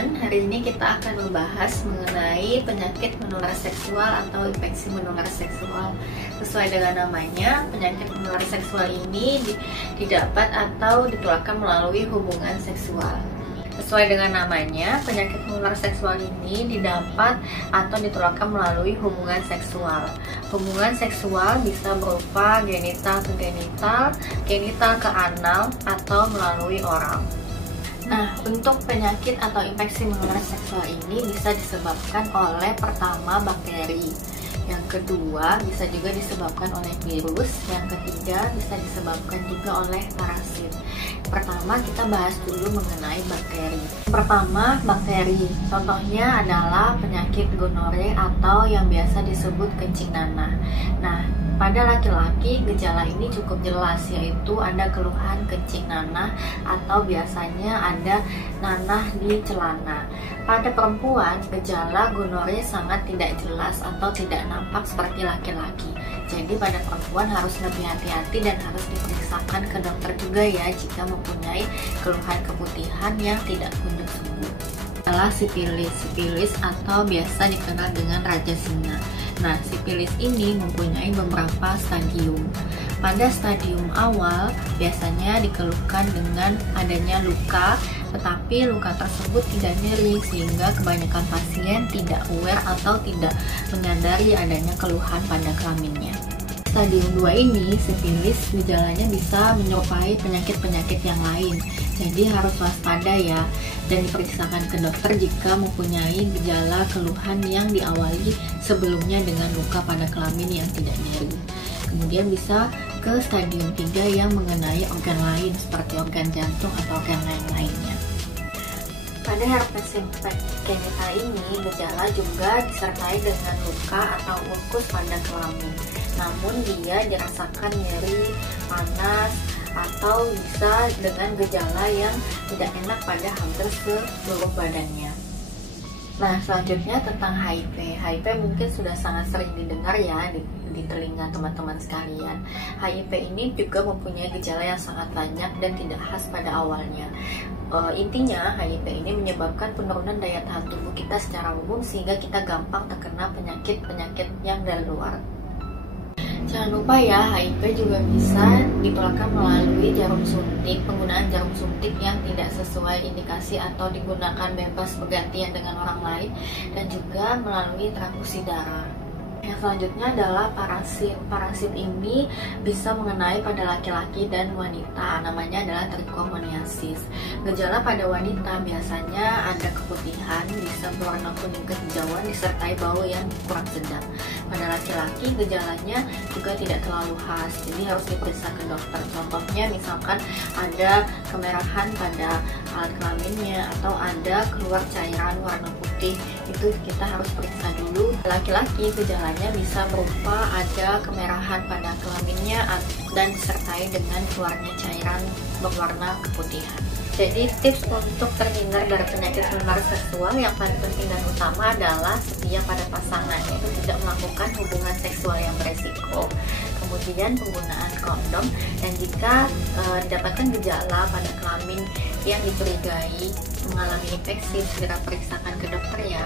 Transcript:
teman-teman, hari ini kita akan membahas mengenai penyakit menular seksual atau infeksi menular seksual. Sesuai dengan namanya, penyakit menular seksual ini didapat atau ditularkan melalui hubungan seksual. Sesuai dengan namanya, penyakit menular seksual ini didapat atau ditularkan melalui hubungan seksual. Hubungan seksual bisa berupa genital ke genital, genital ke anal, atau melalui oral. Nah, untuk penyakit atau infeksi menular seksual ini bisa disebabkan oleh pertama bakteri, yang kedua bisa juga disebabkan oleh virus, yang ketiga bisa disebabkan juga oleh parasit. Pertama kita bahas dulu mengenai bakteri. Pertama, bakteri. Contohnya adalah penyakit gonore atau yang biasa disebut kencing nanah. Nah, pada laki-laki gejala ini cukup jelas, yaitu ada keluhan kencing nanah atau biasanya ada nanah di celana. Pada perempuan, gejala gonore sangat tidak jelas atau tidak nampak seperti laki-laki. Jadi pada perempuan harus lebih hati-hati dan harus diperiksakan ke dokter juga ya jika mempunyai keluhan keputihan yang tidak kunjung sembuh. Adalah sifilis atau biasa dikenal dengan raja singa. Nah, sifilis ini mempunyai beberapa stadium. Pada stadium awal biasanya dikeluhkan dengan adanya luka, tetapi luka tersebut tidak nyeri sehingga kebanyakan pasien tidak aware atau tidak menyadari adanya keluhan pada kelaminnya. Stadium 2 ini, sifilis, gejalanya bisa menyerupai penyakit-penyakit yang lain. Jadi harus waspada ya, dan diperiksakan ke dokter jika mempunyai gejala keluhan yang diawali sebelumnya dengan luka pada kelamin yang tidak nyeri. Kemudian bisa ke stadium 3 yang mengenai organ lain seperti organ jantung atau organ lain-lainnya. Pada herpes genital ini, gejala juga disertai dengan luka atau ulkus pada kelamin. Namun dia dirasakan nyeri, panas, atau bisa dengan gejala yang tidak enak pada hampir seluruh badannya. Nah, selanjutnya tentang HIV. HIV mungkin sudah sangat sering didengar ya di telinga teman-teman sekalian. HIV ini juga mempunyai gejala yang sangat banyak dan tidak khas pada awalnya. Intinya HIV ini menyebabkan penurunan daya tahan tubuh kita secara umum sehingga kita gampang terkena penyakit-penyakit yang dari luar. Jangan lupa ya, HIV juga bisa ditularkan melalui jarum suntik. Penggunaan jarum suntik yang tidak sesuai indikasi atau digunakan bebas bergantian dengan orang lain, dan juga melalui transfusi darah. Yang selanjutnya adalah parasit. Parasit ini bisa mengenai pada laki-laki dan wanita. Namanya adalah trichomoniasis. Gejala pada wanita biasanya ada keputihan, bisa berwarna kuning kehijauan disertai bau yang kurang sedap. Pada laki-laki gejalanya juga tidak terlalu khas, jadi harus diperiksa ke dokter. Contohnya misalkan ada kemerahan pada alat kelaminnya atau ada keluar cairan warna putih, itu kita harus periksa dulu. Laki-laki gejalanya bisa berupa ada kemerahan pada kelaminnya dan disertai dengan keluarnya cairan berwarna keputihan. Jadi tips untuk terhindar dari penyakit menular seksual yang paling penting dan utama adalah setia pada pasangan, yaitu tidak melakukan hubungan seksual yang beresiko. Kemudian penggunaan kondom, dan jika didapatkan gejala pada kelamin yang dicurigai mengalami infeksi, segera periksakan ke dokter ya.